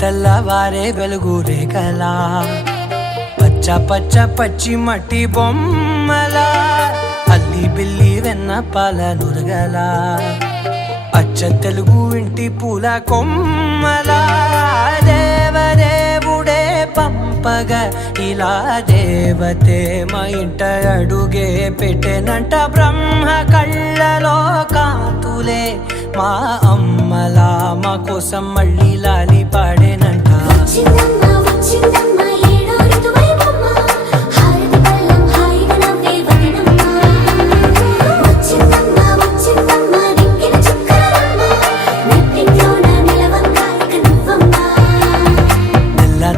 తెల్లవారే వెలుగు రేఖలా పచ్చ పచ్చ పచ్చి మట్టి బొమ్మలా అల్లి బిల్లి వెన్న పాల నురగలా అచ్చ తెలుగు ఇంటి పూల కొమ్మలా దేవదేవుడే పంపగా ఇలా దేవతే మా ఇంట అడుగే పెట్టెనంట బ్రహ్మ కళ్ళలో కాంతులే మా అమ్మలా మా కోసం మళ్ళీ లాలి పాడేనంట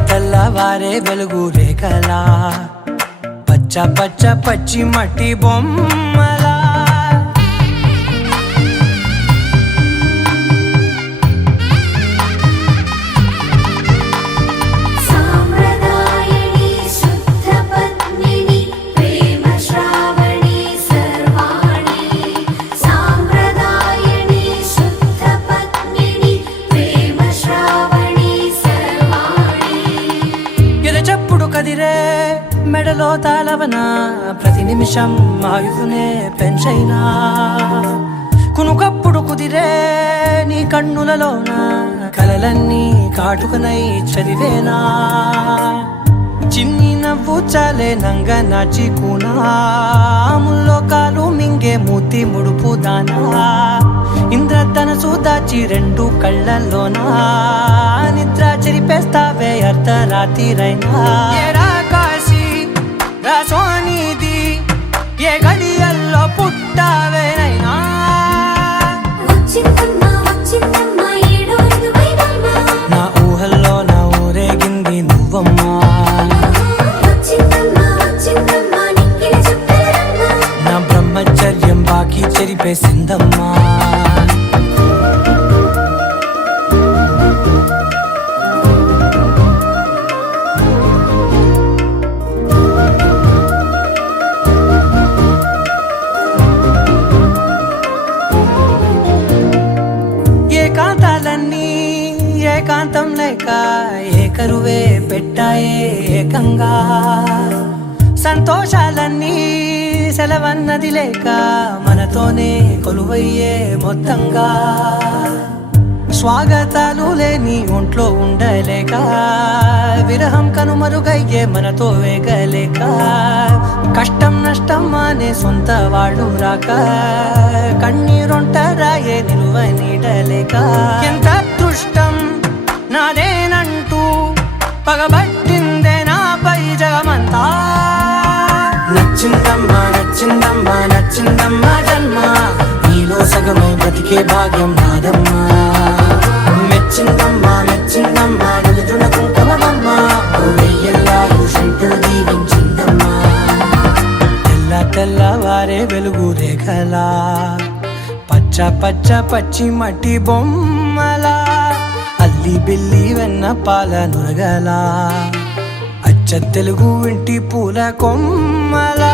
తెల్లవారే వెలుగు రేఖలా పచ్చ పచ్చ పచ్చి మట్టి బొమ్మలా కదిరే మెడలో తాళవన ప్రతి నిమిషం ఆయుధునే పెంచైనా కునుకప్పుడు కుదిరే నీ కన్నులలోన కలలన్నీ కాటుకనై చదివేనా చిన్ని నవ్వు చాలే నంగ నాచి కూనాముల్లో కాలు మింగే మూతి ముడుపు దానా ఇంద్రధనసు దాచి రెండు కళ్ళల్లోనా నిద్ర చెరిపేస్తావే అర్ధరాత్రిరైనా కాశీ రాసోనిది ఏ గడియల్లో పుట్టావేనైనా నా ఊహల్లో నా ఊరేగింది నువ్వమ్మా నా బ్రహ్మచర్యం బాకీ చెరిపేసిందమ్మా ఏకాంతం లేక ఏకరువే పెట్టాయే ఏకంగా సంతోషాలన్నీ సెలవన్నది లేక మనతోనే కొలువయ్యే మొత్తంగా స్వాగతాలు లేని ఒంట్లో ఉండలేక విరహం కనుమరుగయ్యే మనతో వేగలేక కష్టం నష్టం అనే సొంత వాళ్ళు రాక కన్నీరొంటరాయే నిలువ నీడలేక ఎంత అదృష్టం నాదేనంటూ పగబట్టిందే నాపై జగమంతా నచ్చిందమ్మా నచ్చిందమ్మా నచ్చిందమ్మా జన్మ నీలో సగమై బ్రతికే భాగ్యం నాదమ్మా మెచ్చిందమ్మా మెచ్చిందమ్మా నిలుతున్న కుంకుమమ్మా వెయ్యల్లాలు శంకరు దీవించిందమ్మా తెల్లవారే వెలుగు రేఖలా పచ్చ పచ్చ పచ్చి మట్టి బొమ్మలా అల్లి బిల్లి వెన్న పాల నురగలా అచ్చ తెలుగు ఇంటి పూల కొమ్మలా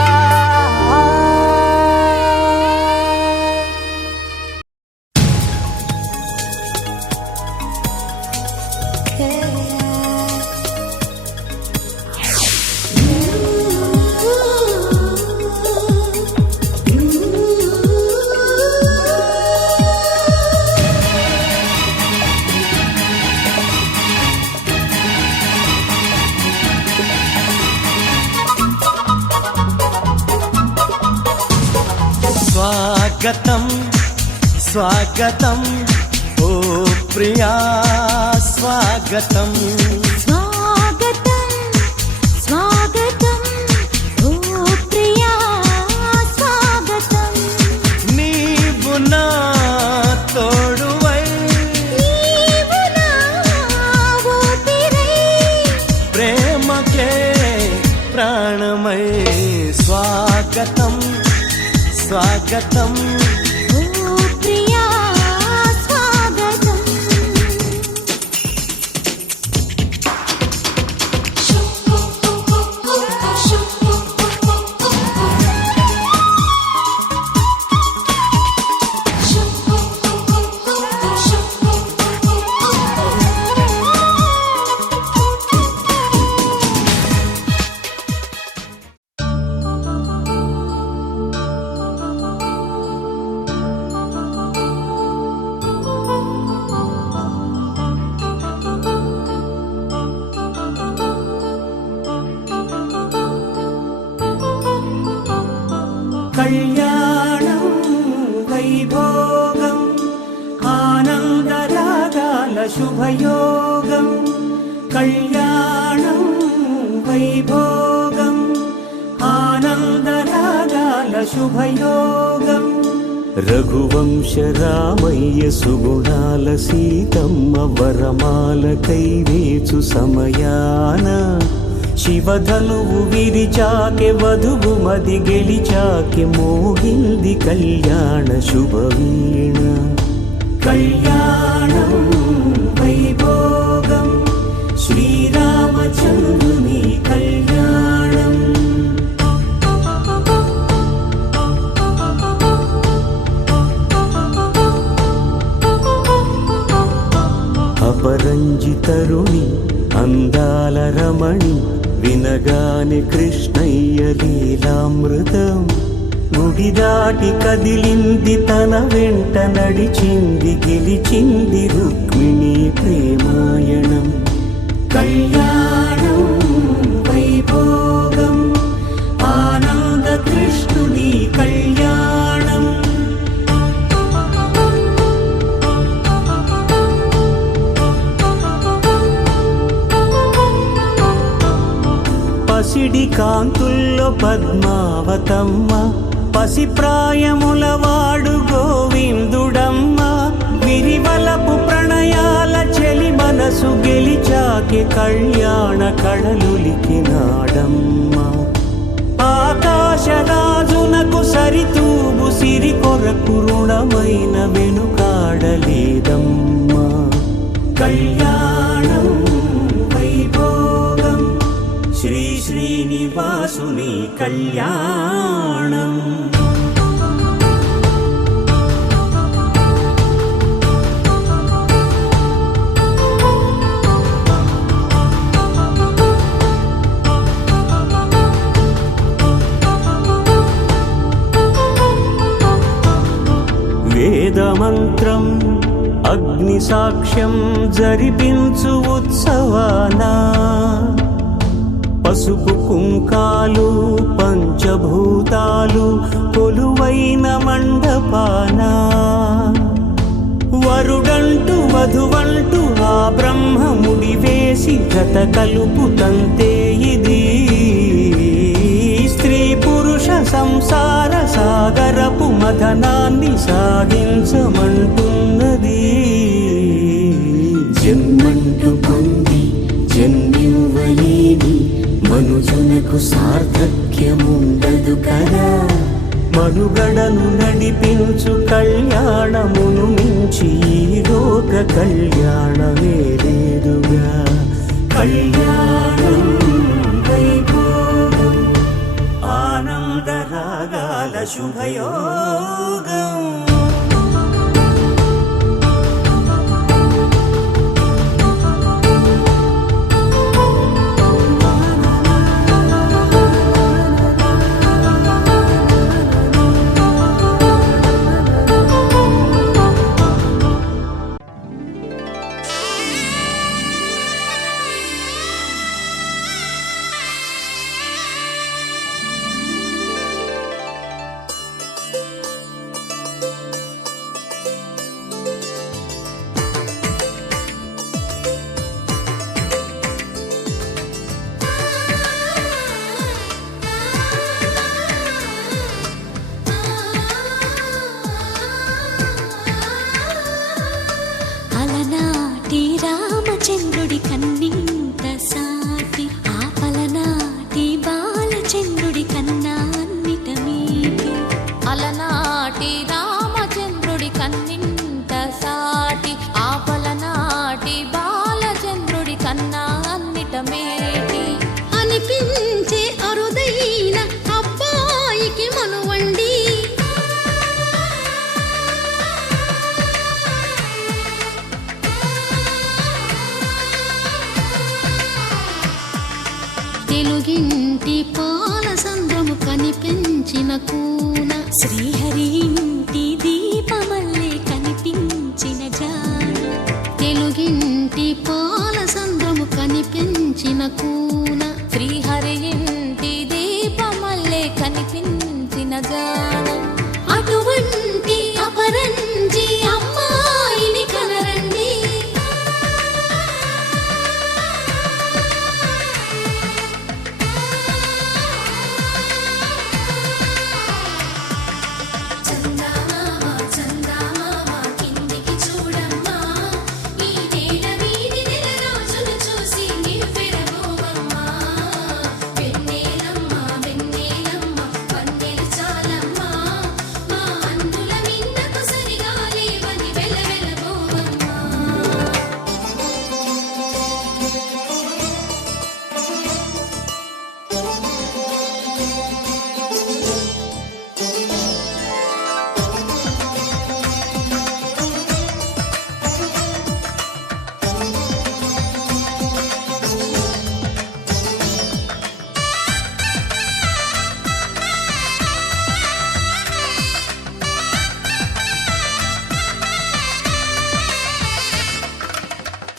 స్వాగతం స్వాగతం ఓ ప్రియా స్వాగతం స్వాగతం స్వాగతం ఓ ప్రియా స్వాగతం నీవు నా తోడువై నీవు నా ఊపిరై ప్రేమకే ప్రాణమై స్వాగతం స్వాగతం ఓ ప్రియా స్వాగతం కళ్యాణం వైభోగం ఆనందరాగాల శుభయోగం కళ్యాణం వైభోగం ఆనందరాగాల శుభయోగం రఘువంశ రామయ్య సుగుణాల సీతమ్మ వరమాల కైవేచు సమయాన శివధనువు విరిచాకె వధువు మది గెలిచాకె మోగింది కళ్యాణ శుభవీణ కళ్యాణం వైభోగం శ్రీరామచంద్రుని కళ్యాణం అపరంజి తరుణి అందాల రమణి వినగానే కృష్ణయ్య లీలామృతం గుడి దాటి కదిలింది తన వెంట నడిచింది గెలిచింది రుక్మిణి ప్రేమాయణం కళ్యాణం వైభోగం ఆనంద కృష్ణుని కళ్యాణం పసిడి కాంతుల్లో పద్మావతమ్మ పసిప్రాయముల వాడు గోవిందుడమ్మ విరివలపు ప్రణయాల చెలి మనసు గెలిచాకే కళ్యాణ కళలులికినాడమ్మ ఆకాశరాజునకు సరితూబు సిరి కొరకు రుణమైన వెనుకాడలేదమ్మా కళ్యాణం వైభోగం శ్రీ శ్రీనివాసుని కళ్యాణం వేదమంత్రం అగ్ని సాక్ష్యం జరిపించు ఉత్సవానా పసుపు కుంకాలు పంచభూతాలు కొలువైన మండపాన వరుడంటూ వధువంటూ ఆ బ్రహ్మముడి వేసి గత కలుపు తంతే ఇది స్త్రీ పురుష సంసార సాగరపు మథనాన్ని సాగించమంటున్నది జన్మంటూ పొంది జన్మివ్వలేని మనుజునకు సార్థక్యముండదు కదా మనుగడను నడిపించు కళ్యాణమును మించి ఈ లోక కళ్యాణమే లేదుగా కళ్యాణం వైభోగం ఆనందరాగాల శుభయోగం అలనాటి రామచంద్రుడి కన్నింత సాటి ఆపలనాటి బాలచంద్రుడి కన్నా అన్నిట మీటి అలనాటి రామచంద్రుడి కన్నింత సాటి ఆపలనాటి బాలచంద్రుడి కన్నా అన్నిట మేటి అనిపించే అరుదైన అబ్బాయికి మనువండి తెలుగింటి పాల సంద్రము కనిపించిన కూన శ్రీహరి ఇంటి దీపమల్లే కనిపించిన జాన తెలుగింటి పాల సంద్రము కనిపించిన కూన శ్రీహరి ఇంటి దీపమల్లే కనిపించిన జాన అటువంటి అపరంజి అమ్మాయిని కనరండి. చందమామ చందమామ కిందికి చూడమ్మా, ఈ నేల వీధి నెల రోజులు చూసి నివ్వెరబోవమ్మా. వెన్నెలమ్మ వెన్నెలమ్మ వన్నెలు చాలమ్మా, మా అందుల మిన్నకు సరిగా లేవని వెలవెలబోవమ్మా.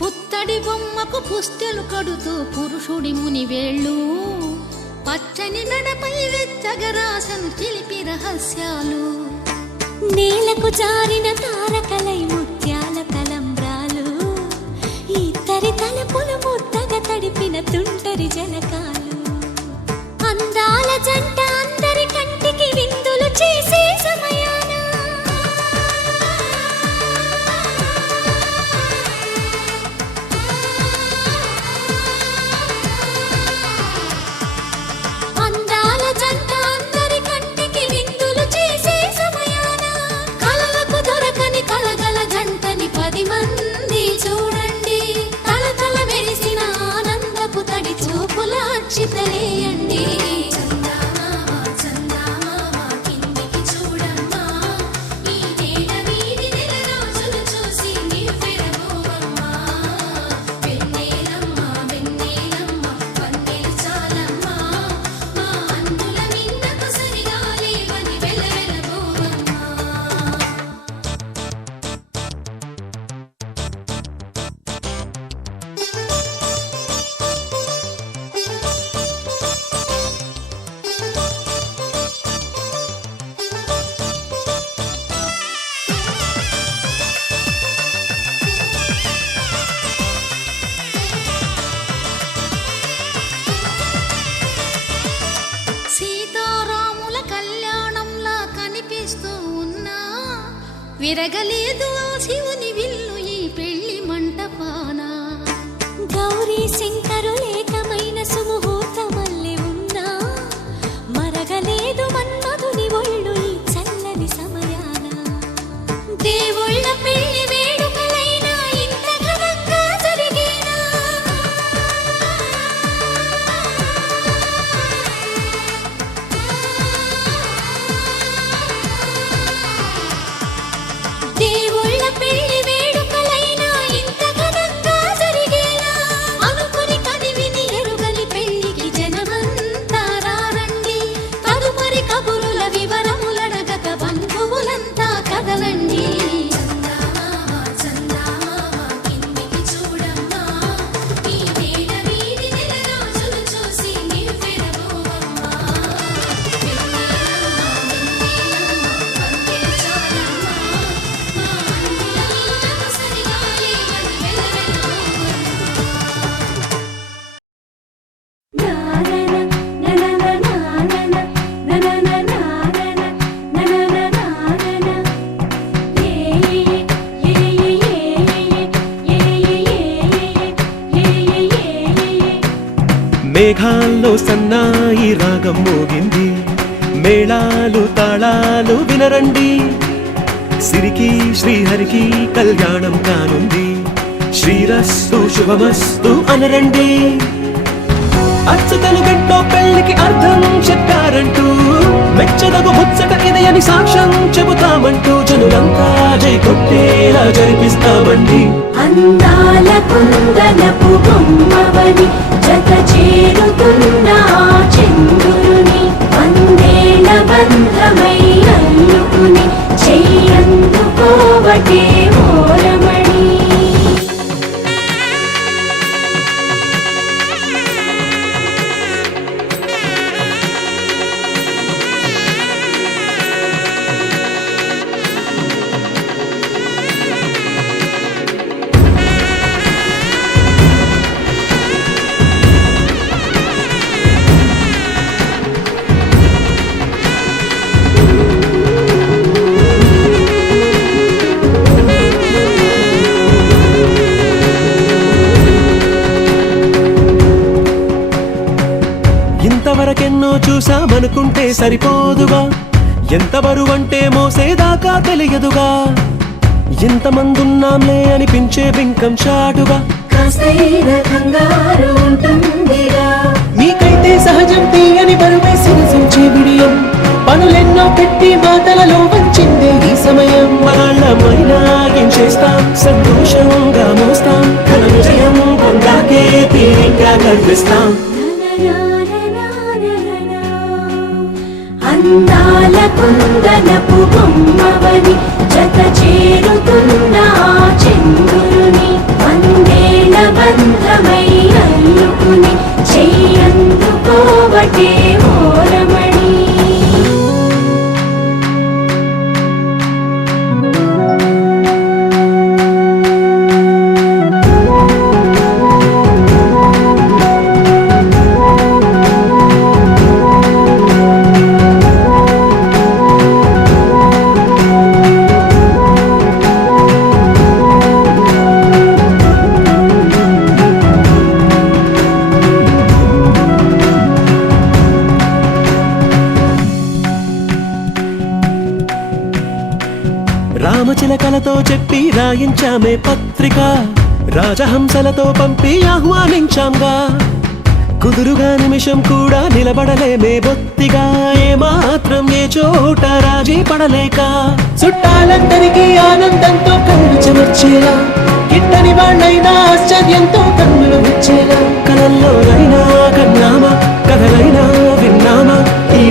పుత్తడి బొమ్మకు పుస్తెలు కడుతూ పురుషుడి ముని వేళ్ళు, పచ్చని నడపై వెచ్చగరాసను చిలిపి రహస్యాలు. నేలకు జారిన తారకలై ముత్యాల తలంబ్రాలు, ఇద్దరి తలపులు ముద్దగా తడిపిన తుంటరి జలకాలు. అందాల జంట అందరి కంటికి విందులు చేసే సమయాన అందాల జంట అందరి కంటికి విందులు చేసే సమయాన కలలకు దొరకని కలగల జంటని 10 మంది చూడండి. తలతల మెరిసిన ఆనందపు తడి చూపుల అక్షితలేయండి. చందమామ చందమామ కిందికి చూడమ్మా, ఈ నేల వీధి నెల రోజులు చూసి నివ్వెరబోవమ్మా. వెన్నెలమ్మ వెన్నెలమ్మ వన్నెలు చాలమ్మా, మా అందుల మిన్నకు సరిగా లేవని వెలవెలబోవమ్మా. సీతారాముల కళ్యాణంలా కనిపిస్తూ ఉన్నా, విరగలేదు ఆ శివుని విల్లు ఈ పెళ్లి మంటపాన. గౌరీ శంకరులేకమైన సుముహూర్తమల్లె ఉన్నా, మరగలేదు మన్మధుని ఒళ్ళు ఈ చల్లని సమయాన. దేవుళ్ళ పెళ్లి వేడుకలైనా ఇంత ఘనంగా జరిగేనా? దేవుళ్ళ పెళ్లి వేడుకలైనా ఇంత ఘనంగా జరిగేనా? అనుకుని కనివిని ఎరుగని పెళ్లికి జనమంతా రారండి. తదుపరి కబురుల వివరములడగక బంధువులంతా కదలండి. చందమామ చందమామ కిందికి చూడమ్మా, ఈ నేల వీధి నెల రోజులు చూసి నివ్వెరబోవమ్మా. వెన్నెలమ్మ వెన్నెలమ్మ వన్నెలు చాలమ్మా, మా అందుల మిన్నకు సరిగా లేవని మేఘాల్లో సన్నాయి రాగం మోగింది, మేళాలు తాళాలు వినరండి. సిరికి శ్రీహరికి కళ్యాణం కానుంది, శ్రీరస్తు శుభమస్తు అనరండి. అచ్చతలు గంటో పెళ్లికి అర్థం చెప్పారంటూ, మెచ్చదగు ముచ్చట ఇది అని సాక్ష్యం చెబుతామంటూ జనులంతా జై కొట్టేలా జరిపిస్తామండి. అందాల కుందనపు బొమ్మవని జత చేరుతున్న ఆ చంద్రుని, వందేళ్ల బంధమై అల్లుకుని చెయ్యందుకోవటే ఓరమణి. ఇంతవరకెన్నో చూసామనుకుంటే సరిపోదుగా, ఎంత బరువంటే మోసేదాకా తెలియదుగా, ఎంతమందున్నాంలే అనిపించే బింకం చాటుగా. కాస్తైన కంగారు ఉంటుందిగా, మీకైతే సహజం తీయని బరువేసిన సంచే బిడియం, పనులెన్నో పెట్టి మాటలలో వంచిందే ఈ సమయం. వాళ్ళమైనా ఏం చేస్తాం, సంతోషంగా మోస్తాం, ఘన విజయం పొందాకే తీరిగ్గా కనిపిస్తాం. అందాల కుందనపు బొమ్మవని జత చేరుతున్న ఆ చంద్రుని వందేళ్ల బంధమై అల్లుకుని చెయ్యందుకోవటే ఓరమణి. రామచిలకలతో చెప్పి రాయించామే పత్రిక, రాజహంసలతో పంపి ఆహ్వానించాంగా, కుదురుగా నిమిషం కూడా నిలబడలేమే బొత్తిగా, ఏమాత్రం ఏ చోట రాజీ పడలేక, చుట్టాలందరికీ ఆనందంతో కళ్ళు చెమర్చేలా, గిట్టని వాళ్ళైనా ఆశ్చర్యంతో కన్నులు వచ్చేలా, కలల్లోనైనా కన్నామా కథలైనా విన్నామా ఈ